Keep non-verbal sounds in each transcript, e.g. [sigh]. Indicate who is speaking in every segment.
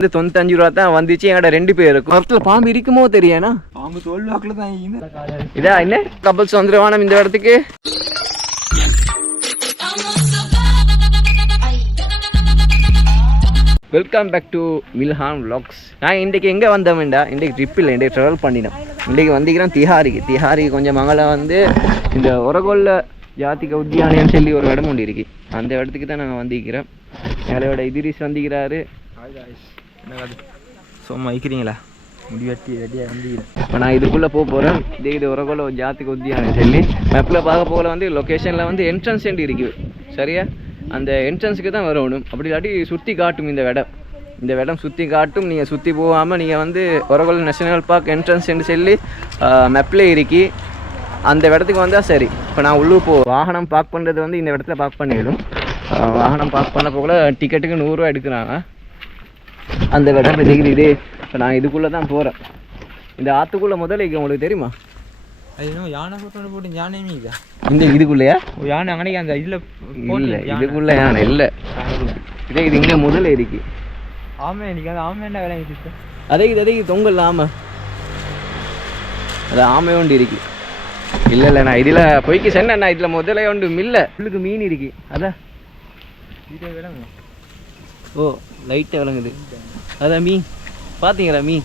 Speaker 1: வந்து தொண்ணூத்தஞ்சு ரூபா தான் வந்துச்சு. என்கிட்ட ரெண்டு பேருக்கும் மரத்தில் பாம்பு இருக்குமோ தெரியானா
Speaker 2: பாம்பு தோல் வாக்குல தான்
Speaker 1: இதா என்ன? கப்பல்ஸ் வந்துருவானம் இந்த இடத்துக்கு. Welcome back to Milhan vlogs. நான் இன்றைக்கு எங்கே வந்தோம்டா இன்றைக்கு ட்ரிப் இல்லை இன்றைக்கு ட்ராவல் பண்ணினோம். இன்றைக்கு வந்திக்கிறோம் திஹாரிக்கு. திஹாரிக்கு கொஞ்சம் மங்களம் வந்து இந்த உரகொல்ல ஜாத்திக உத்தியானம் சொல்லி ஒரு இடம் ஒன்று இருக்கு. அந்த இடத்துக்கு தான் நாங்கள் வந்திக்கிறோம் எங்களோட இதிரிஸ் வந்திக்கிறாரு
Speaker 2: சும்மா வைக்கிறீங்களா முடி வெட்டி ரெடியாக வந்து
Speaker 1: இப்போ நான் இதுக்குள்ளே போக போகிறேன் இதே இது உரகோல ஒரு ஜாத்திக சொல்லி. மேப்பில் பார்க்க போகல வந்து லொக்கேஷனில் வந்து என்ட்ரன்ஸ் எண்ட் இருக்குது சரியா? அந்த என்ட்ரன்ஸுக்கு தான் வரணும். அப்படி இல்லாட்டி சுற்றி காட்டும் இந்த இடம். இந்த இடம் சுற்றி காட்டும். நீங்கள் சுற்றி போகாமல் நீங்கள் வந்து உரகோல் நேஷனல் பார்க் என்ட்ரன்ஸ் என்று சொல்லி மேப்பில் இருக்கி அந்த இடத்துக்கு வந்தால் சரி. இப்போ நான் உள்ளே போ வாகனம் பார்க் பண்ணுறது வந்து இந்த இடத்துல பார்க் பண்ணிடும் வாகனம் பார்க் பண்ண போகல டிக்கெட்டுக்கு நூறுரூவா எடுக்கிறாங்க. அந்த டிகிரி இது இப்போ நான் இதுக்குள்ளே தான் போகிறேன் இந்த ஆற்றுக்குள்ளே முதல்ல இருக்கு உங்களுக்கு தெரியுமா?
Speaker 2: அது யானை போட்டு போட்டு
Speaker 1: இந்த இதுக்குள்ளேயா?
Speaker 2: யானை அங்கனைக்கு அந்த இதில்
Speaker 1: இல்லை இதுக்குள்ளே யானை. இல்லை. இதே இது இங்கே முதல்ல இருக்கு.
Speaker 2: ஆமை எனக்கு அந்த ஆமை என்ன சிஸ்டர்?
Speaker 1: அதே இது அதே இது தொங்கல் ஆமை. அது ஆமை ஒன்று இருக்கு. இல்லை இல்லை நான் இதில் பொய்க்கு சொன்னேன் நான் இதில் முதல்ல ஒன்று மில்ல உள்ளுக்கு மீன் இருக்கு. அதான்.
Speaker 2: இதை
Speaker 1: ஓ லைட்டாக விளங்குது. அதான் மீ பார்த்தீங்களா மீ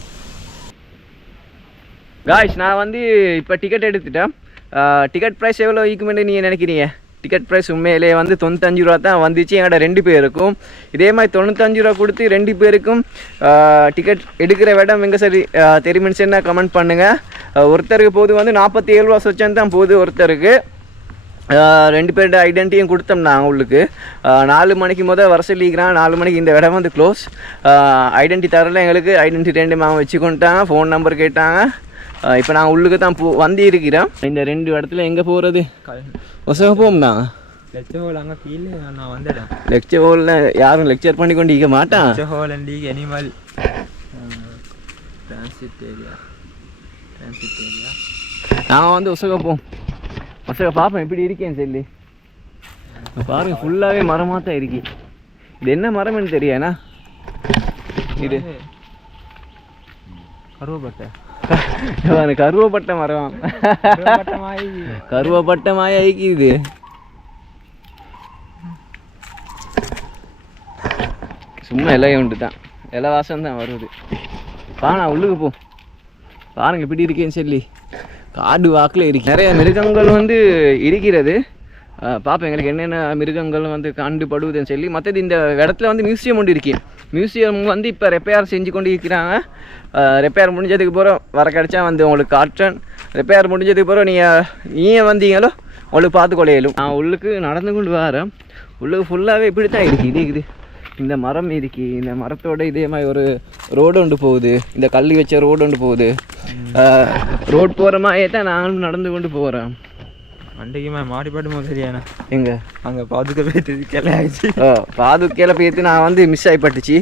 Speaker 1: காய்ஸ் நான் வந்து இப்போ டிக்கெட் எடுத்துட்டேன். டிக்கெட் ப்ரைஸ் எவ்வளோ இருக்குமென்னு நீங்கள் நினைக்கிறீங்க? டிக்கெட் ப்ரைஸ் உண்மையிலே வந்து தொண்ணூத்தஞ்சு ரூபா தான் வந்துச்சு. எங்கள்ட ரெண்டு பேருக்கும் இதே மாதிரி தொண்ணூத்தஞ்சு ரூபா கொடுத்து ரெண்டு பேருக்கும் டிக்கெட் எடுக்கிற இடம் எங்கே சரி தெரியுமென்னு கமெண்ட் பண்ணுங்கள் ஒருத்தருக்கு போது வந்து நாற்பத்தி ஏழு ரூபா சொச்சம் தான் போகுது ஒருத்தருக்கு. ரெண்டு பேரோட ஐடென்டிட்டியும் கொடுத்தோம் நான் உங்களுக்கு ஆஹ் நாலு மணிக்கு முதல் வர சொல்லிக்கிறான். நாலு மணிக்கு இந்த இடம் வந்து க்ளோஸ் ஐடென்டி தரல எங்களுக்கு. ஐடென்டி ரெண்டு மாவன் வச்சு கொண்டுட்டாங்க ஃபோன் நம்பர் கேட்டாங்க இப்போ நான் உள்ளுக்கு தான் போ வந்து இருக்கிறேன். இந்த ரெண்டு இடத்துல எங்கே போகிறது ஒசக போம்னா
Speaker 2: லெச்ச ஹோல் அங்கே ஃபீல் நான் வந்துட்டேன்
Speaker 1: லெக்சர் ஹோலில் யாரும் லெக்சர் பண்ணி கொண்டு இருக்க மாட்டான்
Speaker 2: லெச்ச hole and animal transit area transit area
Speaker 1: நான் வந்து ஒசக போம் ஒசக பார்ப்பேன் எப்படி இருக்கேன்னு சொல்லி. பாருங்க ஃபுல்லாகவே மரமாக தான் இருக்கு. இது என்ன மரம்னு தெரியாண்ணா இது.
Speaker 2: கருவப்பட்டை.
Speaker 1: கருவப்பட்ட மரம்.
Speaker 2: கருவப்பட்டை
Speaker 1: மாய. ஐக்கிது சும்மா இலை உண்டு தான் இலை வாசம் தான் வருது. பானா உள்ளுக்கு போ. பாருங்க இப்படி இருக்கேன்னு சொல்லி. காடு வாக்கில் இருக்கு நிறைய மிருகங்கள் வந்து இருக்கிறது. பார்ப்போம் எங்களுக்கு என்னென்ன மிருகங்கள் வந்து கண்டுபடுவதுன்னு சொல்லி. மற்றது இந்த இடத்துல வந்து மியூசியம் ஒன்று இருக்கு. மியூசியம் வந்து இப்போ ரெப்பேர் செஞ்சு கொண்டு இருக்கிறாங்க. ரெப்பேர் முடிஞ்சதுக்கு பிறகு வர கிடச்சா வந்து உங்களுக்கு காட்டுறேன். ரெப்பேர் முடிஞ்சதுக்கு பிறகு நீங்கள் நீங்கள் வந்தீங்களோ உங்களுக்கு பார்த்து கொள்ளையலும். நான் உள்ளுக்கு நடந்து கொண்டு வரேன். உள்ளுக்கு ஃபுல்லாகவே இப்படி தான் இருக்குது இது இருக்குது இந்த மரம் இருக்கு. இந்த மரத்தோட இதே மாதிரி ஒரு ரோடு ஒன்று போகுது. இந்த கள்ளி வச்ச ரோடு ஒன்று போகுது. ரோட் போகிற மாதிரியே தான் நானும் நடந்து கொண்டு போகிறேன்
Speaker 2: அன்றைக்குமே மாடி பாட்டு சரியாண்ணா
Speaker 1: எங்க?
Speaker 2: அங்கே பாதுக்க போயிட்டு கிளை ஆயிடுச்சு.
Speaker 1: ஓ பாதுக்கையில் போயிட்டு நான் வந்து மிஸ் ஆகிப்பட்டுச்சு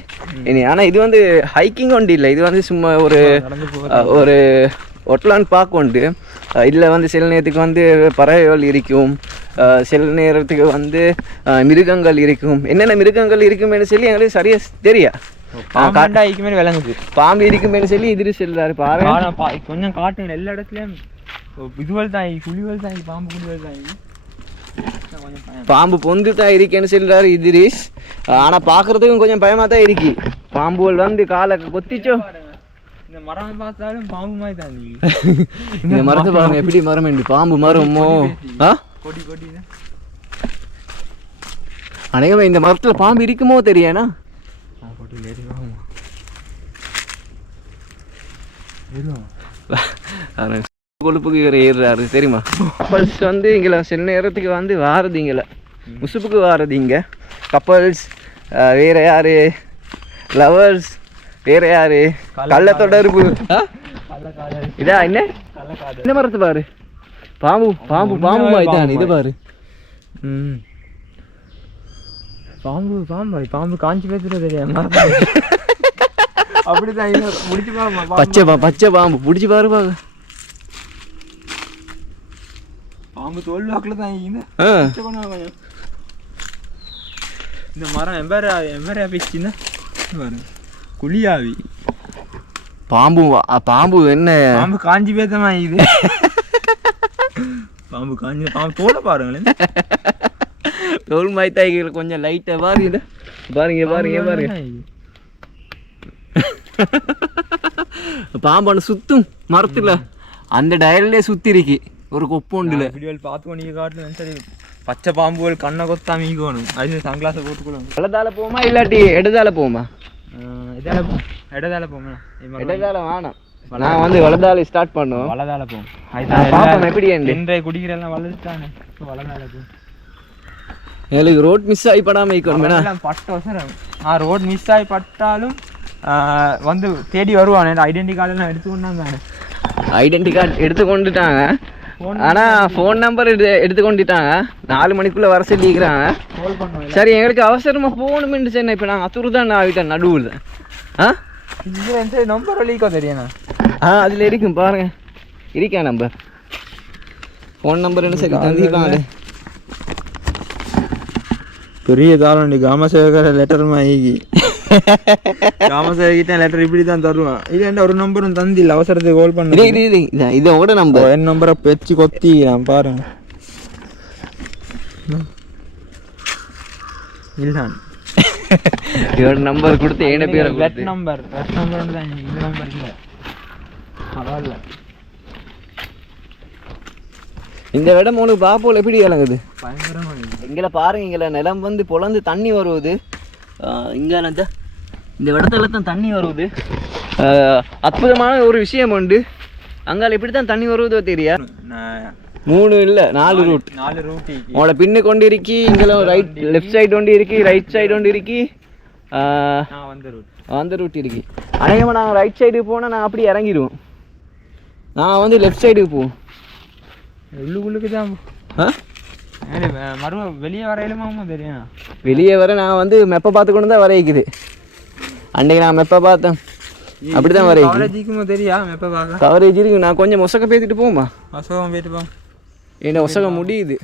Speaker 1: இனி ஆனால் இது வந்து ஹைக்கிங் ஒன்று இல்லை. இது வந்து சும்மா ஒரு ஒரு ஒட்லான் பார்க் உண்டு இதில் வந்து சில நேரத்துக்கு வந்து பறவைகள் இருக்கும். சில நேரத்துக்கு வந்து மிருகங்கள் இருக்கும். என்னென்ன மிருகங்கள் இருக்குமென்னு சொல்லி எங்களுக்கு சரியா தெரியா?
Speaker 2: பாம்பாண்டா ஐக்குமே விளங்குது.
Speaker 1: பாம்பு இருக்குமென்னு சொல்லி எதிரி செல்றாரு பாரு.
Speaker 2: கொஞ்சம் காட்டுங்க. எல்லா இடத்துலயும் இதுவல் தான் புலிவல் தான் பாம்பு கொஞ்சம் பயம்.
Speaker 1: பாம்பு பொந்து தான் இருக்கேன்னு சொல்றாரு இதிரிஸ் ஆனா பாக்குறதுக்கும் கொஞ்சம் பயமா தான் இருக்கு. பாம்புகள் வந்து காலை கொத்திச்சோ.
Speaker 2: இந்த மரம் பார்த்தாலும் பாம்பு மாதிரி தான் இருக்கு. [laughs]
Speaker 1: இந்த மரத்தை பாருங்க எப்படி மரம் என்று பாம்பு மரமோ ஆ?
Speaker 2: கொடி கொடி
Speaker 1: இந்த மரத்துல பாம்பு இருக்குமோ தெரியானா [laughs] கொழுப்புக்கு இவர் ஏறுறாரு தெரியுமா? கப்பல்ஸ் வந்து இங்கே சில நேரத்துக்கு வந்து வாரது இங்கே. முசுப்புக்கு வாரது இங்கே. கப்பல்ஸ் வேற யாரு? லவர்ஸ். வேற யாரு? கள்ள தொடர்பு இதா என்ன. இந்த மரத்தை பாரு. பாம்பு பாம்பு பாம்பு தான் இது பாரு.
Speaker 2: ம். பாம்பு பாம்பு பாம்பு காஞ்சி பேசுறது தெரியாம [laughs] அப்படிதான் முடிச்சு பாருமா பாம்பு.
Speaker 1: பச்சை பா பச்சை பாம்பு. பிடிச்சி பாரு பாரு.
Speaker 2: பாம்பு தோல் வாக்குல தான் இந்த மரம் எம்பரா எம்பரா பேசிச்சுன்னா பாருங்க குழியாவி.
Speaker 1: பாம்பு பாம்பு என்ன?
Speaker 2: பாம்பு காஞ்சி பேத்தமா இது? பாம்பு காஞ்சி பாம்பு தோலை பாருங்களேன்.
Speaker 1: தோல் மாய்த்தாய்கள் கொஞ்சம் லைட்டா பாருங்க பாருங்க பாருங்க. பாருங்க பாம்பான சுத்தும் மரத்துல. அந்த டயல்லே சுத்தி இருக்கு ஒரு கொப்போண்டுல.
Speaker 2: வீடியோவில் பார்த்து கொண்டு காட்டுல சரி பச்சை பாம்புகள் கண்ணை கொத்தா மீக்கணும் அது சங்கிளாஸை போட்டுக்கணும்
Speaker 1: வலதால போமா இல்லாட்டி இடதால போமா
Speaker 2: இதால இடதால போங்க
Speaker 1: இடதால வேணாம் நான் வந்து வலதால ஸ்டார்ட் பண்ணுவோம்.
Speaker 2: வலதால
Speaker 1: பாப்போம் எப்படி
Speaker 2: இன்றைய குடிக்கிறெல்லாம் வளர்த்துட்டானே. வலதால போ.
Speaker 1: எனக்கு ரோட் மிஸ் ஆகி படாம இருக்கணும்
Speaker 2: பட்ட அவசரம் ஆ ரோட் மிஸ் ஆகி பட்டாலும் ஆ, வந்து தேடி வருவான். ஐடென்டி கார்டு எல்லாம் எடுத்து கொண்டாந்தானே
Speaker 1: ஐடென்டி கார்டு எடுத்து கொண்டுட்டாங்க
Speaker 2: Phone
Speaker 1: ஆனா ஃபோன் நம்பர் எடுத்து எடுத்து கொண்டுட்டாங்க நாலு மணிக்குள்ள வர சொல்லிக்கிறாங்க சரி எங்களுக்கு அவசரமா போகணுமென்று சொன்னேன் இப்போ நாங்கள் அத்துரு தான் ஆகிட்டேன் நடுவில். ஆ?
Speaker 2: நம்பர் வழிக்கோ தெரியுண்ணா
Speaker 1: ஆ அதில் இருக்கும் பாருங்க. இருக்கா நம்பர் ஃபோன் நம்பர் என்ன சரி தந்திருக்காங்க
Speaker 2: பெரிய தாளண்டி காமசேகர லெட்டர் மாயி காமசேகிட்ட லெட்டர் இப்படி தான் தருவான். இது என்ன ஒரு நம்பரும் தந்தில்ல. அவசரத்துக்கு கால்
Speaker 1: இது
Speaker 2: பண்ணு
Speaker 1: இது இது இதோட நம்பர்
Speaker 2: என் நம்பரை பெச்சு கொத்தி நான் பாருங்க. இல்லான்
Speaker 1: இதோட நம்பர் கொடுத்து ஏன பேரை
Speaker 2: வெட் நம்பர் வெட் நம்பர் தான் இந்த நம்பர் இல்லை. பரவாயில்ல.
Speaker 1: இந்த இடம் உனக்கு பாப்போல் எப்படி இறங்குது
Speaker 2: பயங்கரமாக.
Speaker 1: எங்களை பாருங்க எங்களை நிலம் வந்து பொழந்து தண்ணி வருவது. இங்கே இந்த இடத்துல தான் தண்ணி வருவது அற்புதமான ஒரு விஷயம் உண்டு. அங்கால எப்படி தான் தண்ணி வருவதோ தெரியா? மூணு இல்லை நாலு ரூட்
Speaker 2: நாலு ரூட்டி
Speaker 1: உங்களோட பின்னு கொண்டு இருக்கி இங்கே ரைட் லெஃப்ட் சைடு ஒன்று இருக்கி ரைட் சைடு ஒன்று இருக்கி.
Speaker 2: ரூட்
Speaker 1: அந்த ரூட் இருக்கு. அநேகமாக நாங்கள் ரைட் சைடுக்கு போனால் நாங்கள் அப்படி இறங்கிடுவோம் நான் வந்து லெஃப்ட் சைடுக்கு போவோம்.
Speaker 2: உள்ளுக்குள்ளுக்கு தான் மறுவ வெளியே வரையிலுமா தெரியும்.
Speaker 1: வெளியே வர நான் வந்து மெப்பை பார்த்து கொண்டு தான் வரைக்குது அன்னைக்கு நான் மெப்பை பார்த்தேன். அப்படி தான் வரைக்குது
Speaker 2: காலேஜுக்குமா தெரியா எப்போ பார்க்க?
Speaker 1: கவரேஜ் இருக்கு. நான் கொஞ்சம் மொசக்க பேசிட்டு போமா
Speaker 2: அசோகம் போயிட்டு போ.
Speaker 1: என்ன ஒசக முடியுது.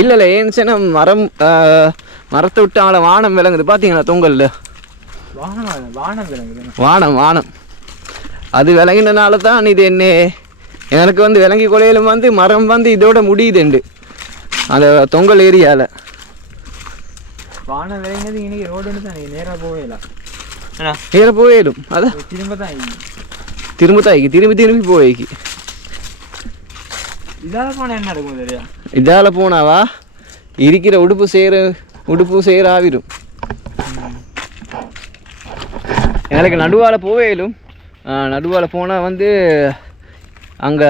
Speaker 1: இல்லை இல்லை ஏன்னு மரம் மரத்தை விட்டு அவளை வானம் விளங்குது பார்த்தீங்களா தொங்கல்ல?
Speaker 2: வானம் வானம்
Speaker 1: அது விளங்கினனால தான் இது என்ன? எனக்கு வந்து விளங்கி கொலையிலும் வந்து மரம் வந்து இதோட முடியுதுண்டு. அந்த தொங்கல் ஏரியாவில்
Speaker 2: வானம் விளங்கினது இன்னைக்கு ரோடு தான் நேராக போவே இல்லை. ஏன்னா
Speaker 1: ஏற போயிடும் அதான்.
Speaker 2: திரும்ப தான்
Speaker 1: திரும்ப தாய்க்கு திரும்பி திரும்பி போய்க்கு
Speaker 2: இதால போனால் என்ன நடக்கும் தெரியா
Speaker 1: இதால் போனாவா? இருக்கிற உடுப்பு செய்கிற உடுப்பு செய்கிற ஆவிடும் எனக்கு நடுவால் போவேலும் நடுவால் போனால் வந்து அங்கே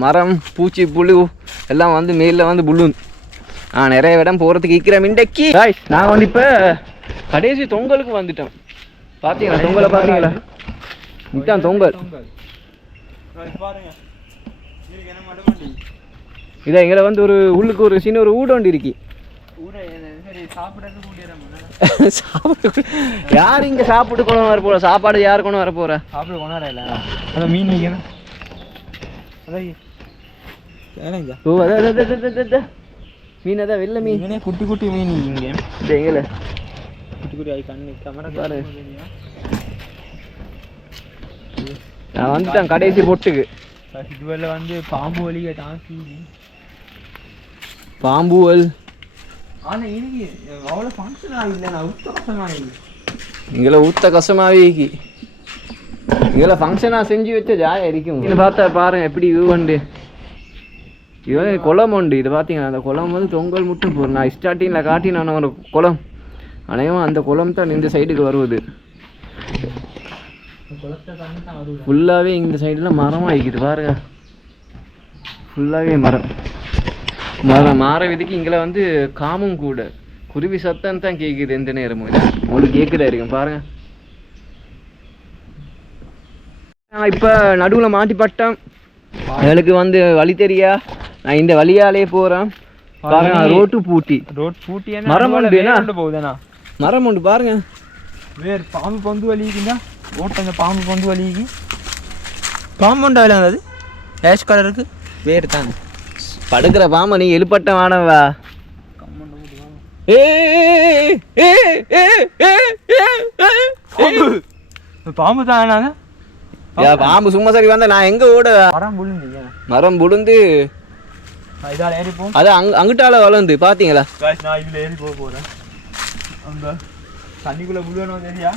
Speaker 1: மரம் பூச்சி புழு எல்லாம் வந்து மேலில் வந்து ஆ நிறைய இடம் போகிறதுக்கு இருக்கிற இன்றைக்கு நான் வந்து இப்போ கடைசி தொங்கலுக்கு வந்துட்டோம் பார்த்தீங்களா தொங்கலை பார்த்தீங்களா இதுதான் தொங்கல்.
Speaker 2: பாருங்க. இதுக்கு என்ன மட்டும்
Speaker 1: இதை எங்களை வந்து ஒரு உள்ளுக்கு ஒரு சின்ன ஒரு ஊடோண்டி இருக்கி. [laughs] யார் இங்கே சாப்பிட்டு கொண்டு வர போகிறா சாப்பாடு யார் கொண்டு வர போகிறா
Speaker 2: சாப்பிட கொண்டாட இல்லை. அதான் மீன் வைக்கணும். அதான்
Speaker 1: மீன் அதான் வெள்ளை மீன்?
Speaker 2: மீனே குட்டி குட்டி மீன் இங்கே.
Speaker 1: இந்த எங்களை
Speaker 2: குட்டி குட்டி ஆகி கண்ணு கேமரா
Speaker 1: பாரு. நான் வந்துட்டேன் கடைசி பொட்டுக்கு.
Speaker 2: இதுவரை வந்து பாம்பு வலிக டான்ஸ்
Speaker 1: பாம்புவல்
Speaker 2: ஆனா இன்னைக்கு அவ்வளோ ஃபங்க்ஷன் ஆகல நான் உத்தவசமாக இல்லை
Speaker 1: எங்களை ஊத்த கஷ்டமாவே எங்களை ஃபங்க்ஷனாக செஞ்சு வச்ச ஜாலியாக இருக்கும் இது பார்த்தா பாருங்க எப்படி வியூ உண்டு இது வந்து குளம் உண்டு இது பார்த்தீங்கன்னா அந்த குளம் வந்து தொங்கல் மட்டும் போகும் நான் ஸ்டார்டிங்கில் காட்டி நான் ஒரு குளம். அநேகமாக அந்த குளம் தான் இந்த சைடுக்கு வருவது. ஃபுல்லாகவே இந்த சைடில் மரமாக இருக்குது பாருங்க. ஃபுல்லாகவே மரம். மரம் மாற விதிக்கு இங்கே வந்து காமும் கூட. குருவி சத்தம் தான் கேட்குது எந்த நேரமும். இது. உங்களுக்கு கேட்குதா இருக்கும் பாருங்க. நான் இப்போ நடுவில் மாட்டிப்பட்டேன் எனக்கு வந்து வழி தெரியா? நான் இந்த வழியாலே போகிறேன் பாருங்க ரோட்டு பூட்டி.
Speaker 2: ரோட் பூட்டி
Speaker 1: மரம் உண்டு?
Speaker 2: போகுதுண்ணா
Speaker 1: மரம் உண்டு பாருங்க.
Speaker 2: வேறு பாம்பு பொந்து வலிக்குதா ரோட்டில் அந்த பாம்பு பொந்து வலிக்கு. பாம்பு உண்டா இல்லை அது? ஆஷ் கலருக்கு வேறு தானே.
Speaker 1: படுக்கிற பாம்பை நீ எழுப்பட்ட வானவா.
Speaker 2: பாம்பு. தான்
Speaker 1: பாம்பு சும்மா சரி வந்தா நான் எங்க ஓட
Speaker 2: மரம் புழுந்து
Speaker 1: மரம் புழுந்து.
Speaker 2: இதால் ஏறிப்போம்
Speaker 1: அது அங்க அங்கிட்டால வளர்ந்து பாத்தீங்களா?
Speaker 2: காய்ஸ் நான் இதில் ஏறி போக போகிறேன் அந்த தண்ணிக்குள்ளே புழுவணும் தெரியா?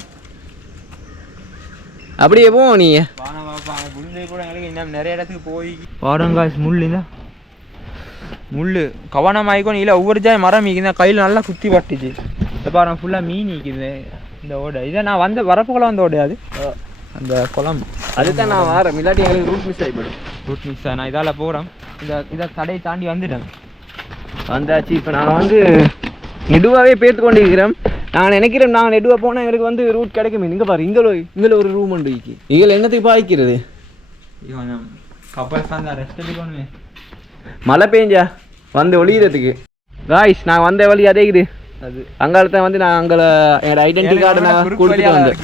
Speaker 1: அப்படியே போவோம் நீங்க
Speaker 2: வாங்க வாப்பா அங்கே புழுந்தே கூட எங்களுக்கு இன்னும் நிறைய இடத்துக்கு போய். பாருங்க காய்ஸ் முள் இந்த. முள் கவனமாயிக்கணும் இல்லை ஒவ்வொரு ஜாய் மரம் ஈக்குது கையில் நல்லா குத்தி பட்டுச்சு இப்போ பாருங்க ஃபுல்லாக மீன் ஈக்குது இந்த ஓடை. இதை நான் வந்த வரப்புக்குள்ள வந்த ஓடையாது அந்த குளம்.
Speaker 1: அதுதான் நான் வரேன். இல்லாட்டி எங்களுக்கு ரூட் மிஸ் ஆகிப்படும்
Speaker 2: ரூட் மிக்ஸ் நான் இதால் போகிறேன் இதை இதை தடையை தாண்டி வந்துட்டேன்.
Speaker 1: வந்தாச்சு இப்போ நான் வந்து நெடுவாவே பேர்த்து கொண்டு இருக்கிறேன் நான் நினைக்கிறேன் நான் நெடுவா போனால் எங்களுக்கு வந்து ரூட் கிடைக்கும். இங்கே பாரு இங்கே இங்கே ஒரு ரூம் உண்டு இருக்கு இதில் என்னத்துக்கு பாய்க்கிறது? மழை பெஞ்சா வந்து ஒளியறதுக்கு. காய்ஸ் நான் வந்த வழி அதே இது.
Speaker 2: அது.
Speaker 1: அங்காலத்தான் வந்து நான் அங்கே என்னோட ஐடென்டி கார்டு நான் கொடுத்துட்டு வந்தேன்.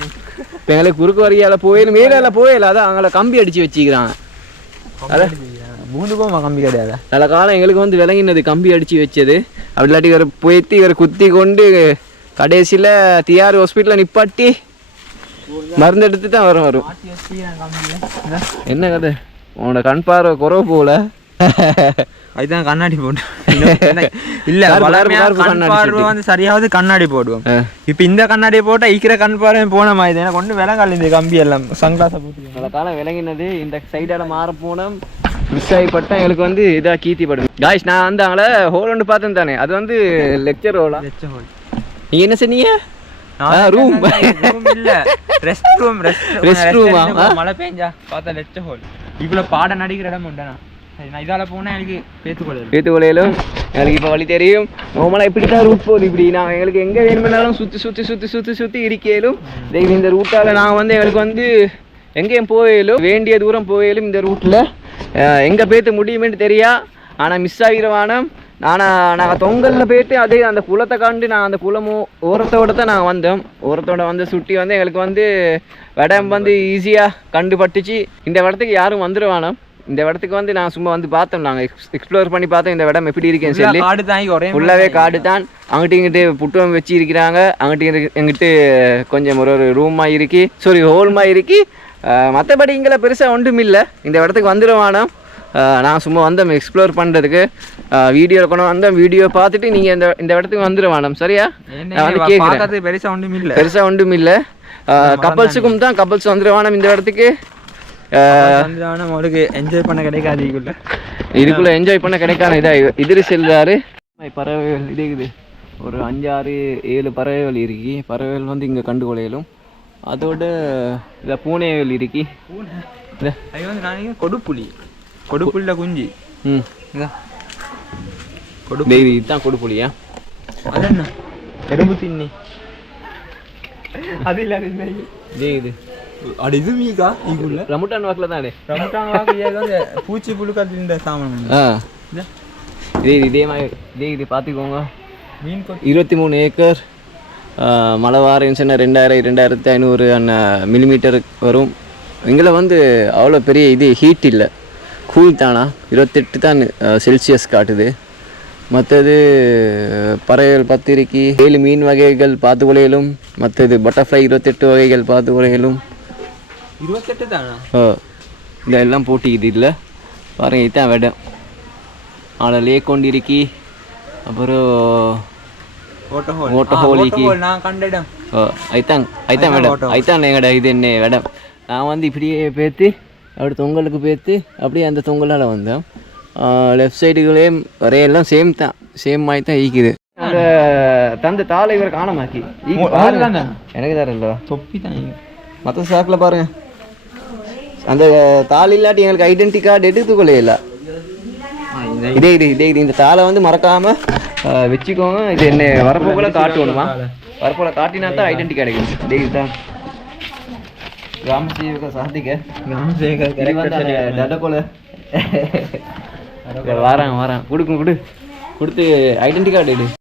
Speaker 1: இப்போ எங்களுக்கு குறுக்கு வரியால் போயிடும் மேலால போயிடல அதான் அங்கே கம்பி அடிச்சு வச்சுக்கிறாங்க
Speaker 2: பூந்து போமா கம்பி கிடையாது?
Speaker 1: சில காலம் எங்களுக்கு வந்து விளங்கினது கம்பி அடிச்சு வச்சது. அப்படி இல்லாட்டி இவரை போய்த்து இவரை குத்தி கொண்டு கடைசியில் டிஆர் ஹாஸ்பிட்டலில் நிப்பாட்டி மருந்து எடுத்து தான் வரும் வரும். என்ன கதை? உன்னோட கண் பார்வை குறவு போல.
Speaker 2: அதுதான் கண்ணாடி போட்டு. [laughs] இல்ல கண் பார்வை. வந்து சரியாவது கண்ணாடி போடுவோம். இப்ப இந்த கண்ணாடி போட்டா ஈக்கிற கண் பார்வை போன மாதிரி எனக்கு ஒண்ணு விலங்கால இந்த கம்பி எல்லாம். சங்கிளாஸை போட்டு.
Speaker 1: காலம் விளங்கினது இந்த சைடால மாற போனோம் மிஸ் ஆகிப்பட்டா எங்களுக்கு வந்து இதாக கீத்திப்படும் காய்ஸ் நான் வந்து அவங்கள ஹோல் ஒன்று பார்த்தேன் தானே. அது வந்து லெக்சர் ஹோலா நீ என்ன சொன்னீங்க? ரூம்
Speaker 2: ரூம் இல்ல. Rest room rest?
Speaker 1: ஆ?
Speaker 2: மழை பெஞ்சா பார்த்தா லெச்ச ஹோல் இவ்வளவு பாடம் நடிக்கிற இடம் உண்டா நான் இதால போனா எனக்கு பேத்துக்கொள்ள
Speaker 1: வீட்டு கொலையிலும் எனக்கு இப்போ வழி தெரியும். நோமலாக இப்படி தான் ரூட் போகுது இப்படி. நான் எங்களுக்கு எங்கே வேணுமென்னாலும் சுற்றி சுற்றி சுற்றி சுற்றி சுற்றி இருக்கையிலும் இந்த ரூட்டால் நான் வந்து எங்களுக்கு வந்து எங்கேயும் போயிலும் வேண்டிய தூரம் போயிலும் இந்த ரூட்டில் எங்கே போய்த்து முடியுமேன்னு தெரியா? ஆனால் மிஸ் ஆகிற வானம். ஆனால் நாங்கள் தொங்கலில் போயிட்டு அதே அந்த குளத்தை காண்டு நான் அந்த குளமோ ஓரத்தோட தான் நான் வந்தோம். ஓரத்தோட வந்து சுற்றி வந்து எங்களுக்கு வந்து இடம் வந்து ஈஸியாக கண்டுபட்டுச்சு. இந்த இடத்துக்கு யாரும் வந்துடுவானோம் இந்த இடத்துக்கு வந்து நான் சும்மா வந்து பார்த்தோம். நாங்கள் எக்ஸ்ப்ளோர் பண்ணி பார்த்தோம் இந்த இடம் எப்படி இருக்கேன்னு சொல்லி.
Speaker 2: காடு தாங்கி ஒரே
Speaker 1: ஃபுல்லாகவே காடு தான். அங்கிட்டு இங்கிட்டு புட்டுவம் வச்சு இருக்கிறாங்க அங்கிட்டு எங்கிட்டு கொஞ்சம் ஒரு ஒரு ரூமாக இருக்கு. சாரி ஹோல்மா இருக்கு. மற்றபடி இங்கே பெருசாக ஒன்றும் இல்லை. இந்த இடத்துக்கு வந்துடுவானோம் நான் சும்மா வந்தோம் எக்ஸ்ப்ளோர் பண்ணுறதுக்கு வீடியோ கொண்டு வந்தோம் வீடியோ பார்த்துட்டு நீங்கள் இந்த இந்த இடத்துக்கு வந்துடுவானோம் சரியா? நான் வந்து கேட்குறேன்
Speaker 2: பார்க்கறது பெருசா ஒன்றும் இல்ல.
Speaker 1: பெருசாக ஒன்றும் இல்லை. கப்பல்ஸுக்கும் தான் கப்பல்ஸ் வந்துடுவானோம் இந்த இடத்துக்கு.
Speaker 2: உங்களுக்கு என்ஜாய் பண்ண கிடைக்காது இதுக்குள்ள.
Speaker 1: இதுக்குள்ள என்ஜாய் பண்ண கிடைக்காத. இதா இதிரி செல்றாரு. பறவைகள் இது இருக்குது ஒரு அஞ்சாறு ஏழு பறவைகள் இருக்கு. பறவைகள் வந்து இங்கே கண்டு கொலையிலும் அதோட இதில் பூனைகள் இருக்கு. இதா.
Speaker 2: அது வந்து நான் கொடுப்புலி. கொடுப்புலில குஞ்சு.
Speaker 1: ம்.
Speaker 2: இதா
Speaker 1: கொடு இது இதுதான் கொடுப்புலியா?
Speaker 2: அது என்ன எறும்பு தின்னி. அது இல்ல
Speaker 1: இதே. இது.
Speaker 2: அட இது மீகா? இதுக்குள்ள
Speaker 1: ரமுட்டான் வாக்கில் தானே
Speaker 2: ரமட்டாங்க வந்து பூச்சி புழுக்கள் இந்த. சாமான் இதா.
Speaker 1: இதே மாதிரி. இதே இது பார்த்துக்கோங்க
Speaker 2: மீன்
Speaker 1: இருபத்தி மூணு ஏக்கர். ஆஹ், மழை வாரம் சொன்ன ரெண்டாயிரம் ரெண்டாயிரத்தி ஐநூறு அண்ண மில்லிமீட்டர் வரும். இங்கே வந்து அவ்வளோ பெரிய இது ஹீட் இல்லை. கூல் தானா? இருபத்தெட்டு தான் செல்சியஸ் காட்டுது. மற்றது பறவைகள் பத்து இருக்கு ஏழு மீன் வகைகள் பார்த்து கொலையிலும் மற்றது பட்டர்ஃப்ளை இருபத்தெட்டு வகைகள் பார்த்து கொலையிலும்
Speaker 2: இருபத்தெட்டு தானா?
Speaker 1: இந்த எல்லாம் போட்டிக்குது இல்லை. பாருங்க இதுதான் விடம். ஆளை லேக் கொண்டு இருக்கி அப்புறம்
Speaker 2: ஓட்ட ஹோல்
Speaker 1: ஓட்ட hole இக்கி.
Speaker 2: நான் கண்ட இடம்
Speaker 1: ஓ ஐத்தாங் ஐத்தான் மேடம். ஐத்தான் எங்கட இது என்ன மேடம் நான் வந்து இப்படியே பேத்து அப்படி தொங்கலுக்கு பேத்து அப்படியே அந்த தொங்கலால் வந்தேன் லெஃப்ட் சைடுகளையும் வரையெல்லாம் சேம் தான் சேம் மாதிரி தான் ஈக்குது அந்த தந்த தாளை இவர் காணமாக்கி? எனக்கு தர இல்லை
Speaker 2: தொப்பி தான்.
Speaker 1: மற்ற சாக்கில் பாருங்க அந்த தாள் இல்லாட்டி எங்களுக்கு ஐடென்டி கார்டு எடுத்துக்கொள்ளே இல்லை
Speaker 2: ஆ, இந்த
Speaker 1: இதே. இது இதே இது இந்த தாளை வந்து மறக்காம வச்சுக்கோங்க. இது என்ன வரப்போக்குள்ள காட்டணுமா வரப்போல காட்டினா தான் ஐடென்டி கிடைக்கும். இதே இதுதான் கிராம சேவக சாதிக்க.
Speaker 2: ராமசேகர்
Speaker 1: தடக்கோல வாரான் வாரான். கொடுக்கும் கொடு. கொடுத்து ஐடென்டி கார்டு எடு.